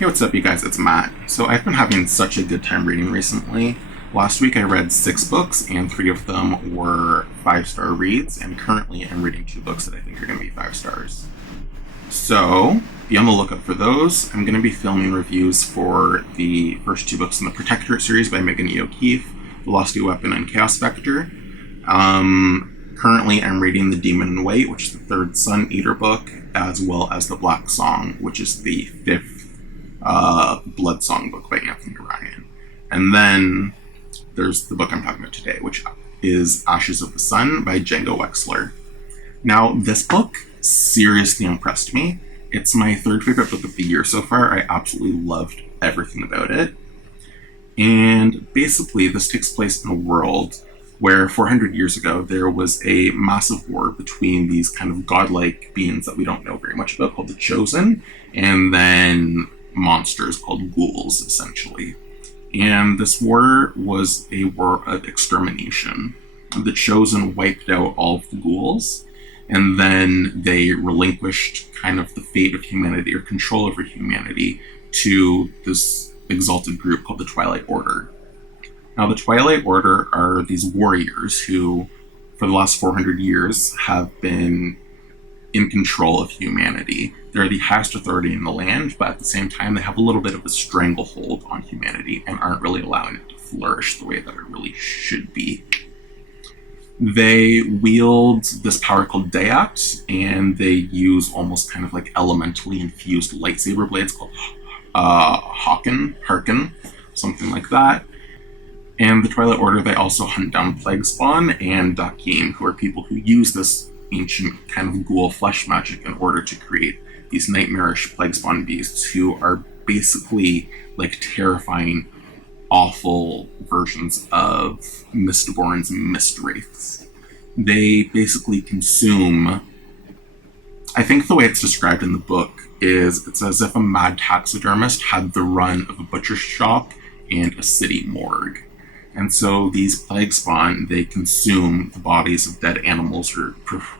Hey, what's up, you guys? It's Matt. So, I've been having such a good time reading recently. Last week I read 6 books, and 3 of them were 5-star reads, and currently I'm reading 2 books that I think are going to be 5 stars. So, be on the lookout for those. I'm going to be filming reviews for the first 2 books in the Protectorate series by Megan E. O'Keefe, The Lusty Weapon and Chaos Vector. Currently, I'm reading The Demon in White, which is the third Sun Eater book, as well as The Black Song, which is the fifth Blood Song book by Anthony Ryan. And then there's the book I'm talking about today, which is Ashes of the Sun by Django Wexler. Now, this book seriously impressed me. It's my third favorite book of the year so far. I absolutely loved everything about it. And basically, this takes place in a world where 400 years ago there was a massive war between these kind of godlike beings that we don't know very much about, called the Chosen, and then monsters called ghouls, essentially. And this war was a war of extermination. The Chosen wiped out all of the ghouls, and then they relinquished kind of the fate of humanity, or control over humanity, to this exalted group called the Twilight Order. Now, the Twilight Order are these warriors who, for the last 400 years, have been in control of humanity. They're the highest authority in the land, but at the same time, they have a little bit of a stranglehold on humanity and aren't really allowing it to flourish the way that it really should be. They wield this power called Dayat, and they use almost kind of like elementally infused lightsaber blades called Harken, something like that. And the Twilight Order, they also hunt down Plague Spawn and Dakim, who are people who use this ancient kind of ghoul flesh magic in order to create these nightmarish Plague Spawn beasts who are basically like terrifying, awful versions of Mistborn's Mist Wraiths. They basically consume... I think the way it's described in the book is it's as if a mad taxidermist had the run of a butcher shop and a city morgue. And so these Plague Spawn, they consume the bodies of dead animals, or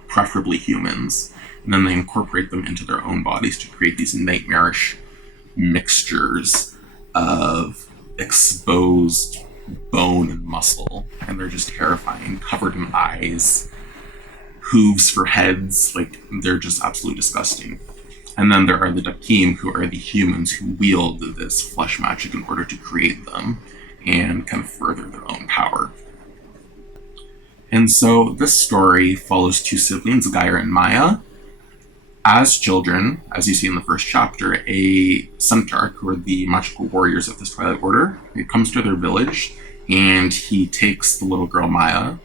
preferably humans, and then they incorporate them into their own bodies to create these nightmarish mixtures of exposed bone and muscle. And they're just terrifying, covered in eyes, hooves for heads, like, they're just absolutely disgusting. And then there are the Dakim, who are the humans who wield this flesh magic in order to create them and kind of further their own power. And so this story follows 2 siblings, Gaia and Maya. As children, as you see in the first chapter, a centaur, who are the magical warriors of this Twilight Order, he comes to their village and he takes the little girl Maya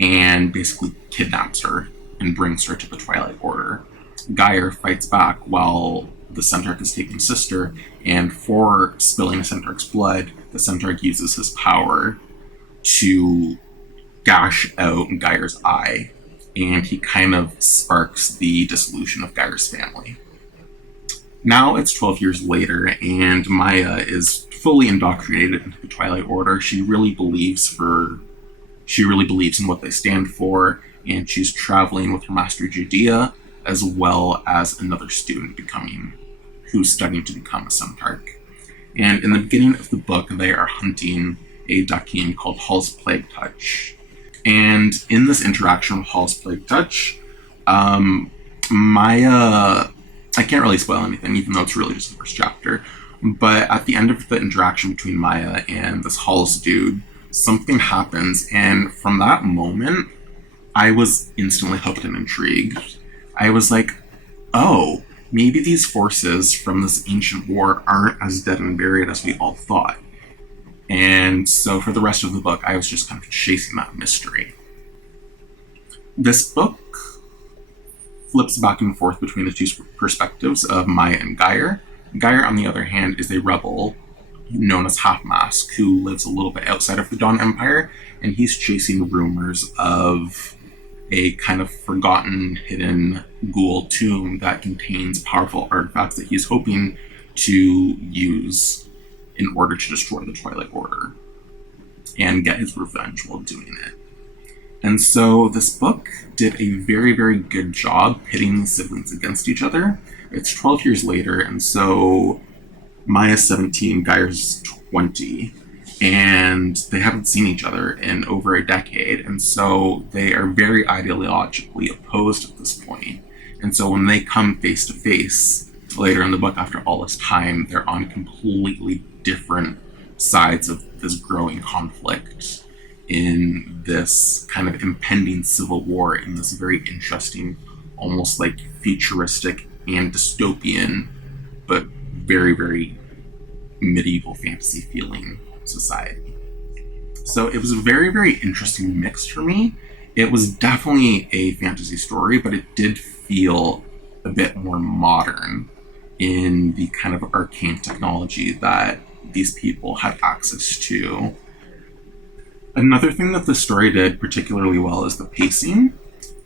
and basically kidnaps her and brings her to the Twilight Order. Gaia fights back while the centaur is taking sister, and for spilling a centaur's blood, the centaur uses his power to gash out Gaia's eye, and he kind of sparks the dissolution of Gaia's family. Now it's 12 years later, and Maya is fully indoctrinated into the Twilight Order. She really believes in what they stand for, and she's traveling with her master Judea, as well as another student who's studying to become a centaur. And in the beginning of the book, they are hunting a Dakim called Hall's Plague Touch. And in this interaction with Hall's Plague Touch, Maya... I can't really spoil anything, even though it's really just the first chapter. But at the end of the interaction between Maya and this Hall's dude, something happens. And from that moment, I was instantly hooked and intrigued. I was like, oh, maybe these forces from this ancient war aren't as dead and buried as we all thought. And so for the rest of the book, I was just kind of chasing that mystery. This book flips back and forth between the 2 perspectives of Maya and Gaia. Gaia, on the other hand, is a rebel known as Half-Mask, who lives a little bit outside of the Dawn Empire, and he's chasing rumors of a kind of forgotten, hidden ghoul tomb that contains powerful artifacts that he's hoping to use in order to destroy the Twilight Order and get his revenge while doing it. And so this book did a very, very good job pitting these siblings against each other. It's 12 years later, and so Maya's 17, Guyer's 20, and they haven't seen each other in over a decade, and so they are very ideologically opposed at this point. And so when they come face to face later in the book after all this time, they're on completely different sides of this growing conflict in this kind of impending civil war in this very interesting, almost like futuristic and dystopian, but very, very medieval fantasy feeling society. So it was a very, very interesting mix for me. It was definitely a fantasy story, but it did feel a bit more modern in the kind of arcane technology that these people had access to. Another thing that the story did particularly well is the pacing.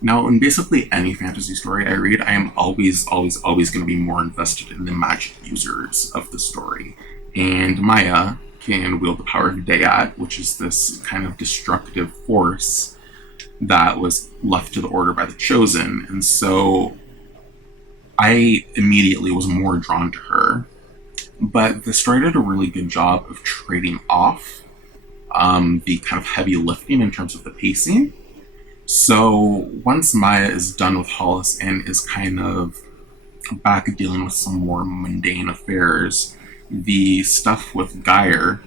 Now, in basically any fantasy story I read, I am always going to be more invested in the magic users of the story. And Maya can wield the power of Dayat, which is this kind of destructive force that was left to the Order by the Chosen. And so I immediately was more drawn to her. But the story did a really good job of trading off the kind of heavy lifting in terms of the pacing. So once Maya is done with Hollis and is kind of back dealing with some more mundane affairs, the stuff with Geyer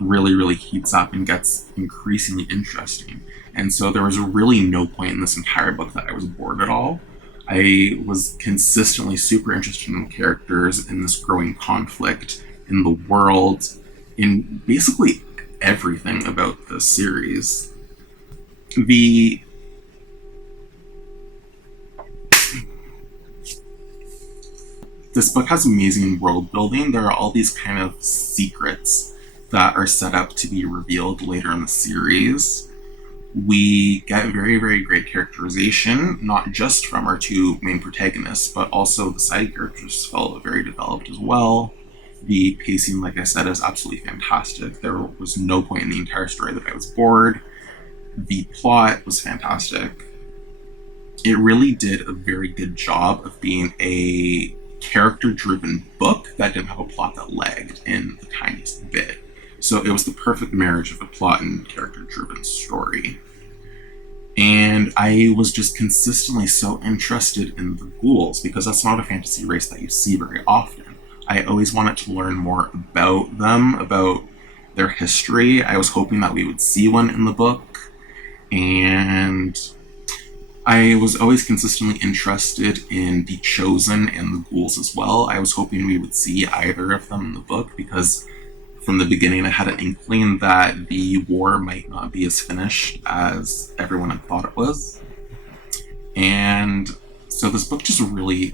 really, really heats up and gets increasingly interesting. And so there was really no point in this entire book that I was bored at all. I was consistently super interested in the characters, in this growing conflict, in the world, in basically everything about the series. This book has amazing world building. There are all these kind of secrets that are set up to be revealed later in the series. We get very, very great characterization, not just from our two main protagonists, but also the side characters felt very developed as well. The pacing, like I said, is absolutely fantastic. There was no point in the entire story that I was bored. The plot was fantastic. It really did a very good job of being a character-driven book that didn't have a plot that lagged in the tiniest bit. So it was the perfect marriage of a plot and character-driven story. And I was just consistently so interested in the ghouls, because that's not a fantasy race that you see very often. I always wanted to learn more about them, about their history. I was hoping that we would see one in the book. And I was always consistently interested in the Chosen and the ghouls as well. I was hoping we would see either of them in the book, because from the beginning I had an inkling that the war might not be as finished as everyone had thought it was. And so this book just really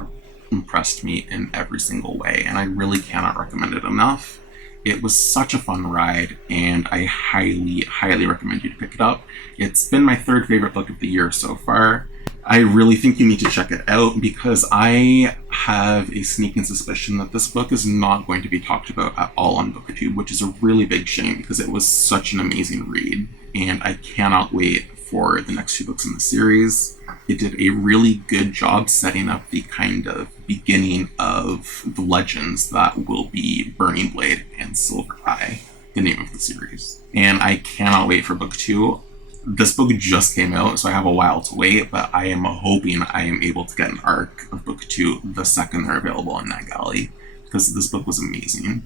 impressed me in every single way, and I really cannot recommend it enough. It was such a fun ride, and I highly, highly recommend you to pick it up. It's been my third favorite book of the year so far. I really think you need to check it out, because I have a sneaking suspicion that this book is not going to be talked about at all on BookTube, which is a really big shame, because it was such an amazing read, and I cannot wait for the next two books in the series. It did a really good job setting up the kind of beginning of the legends that will be Burning Blade and Silver Eye, the name of the series. And I cannot wait for book 2. This book just came out, so I have a while to wait, but I am hoping I am able to get an arc of book 2 the second they're available on NetGalley, because this book was amazing.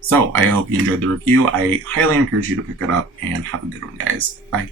So I hope you enjoyed the review. I highly encourage you to pick it up, and have a good one, guys. Bye.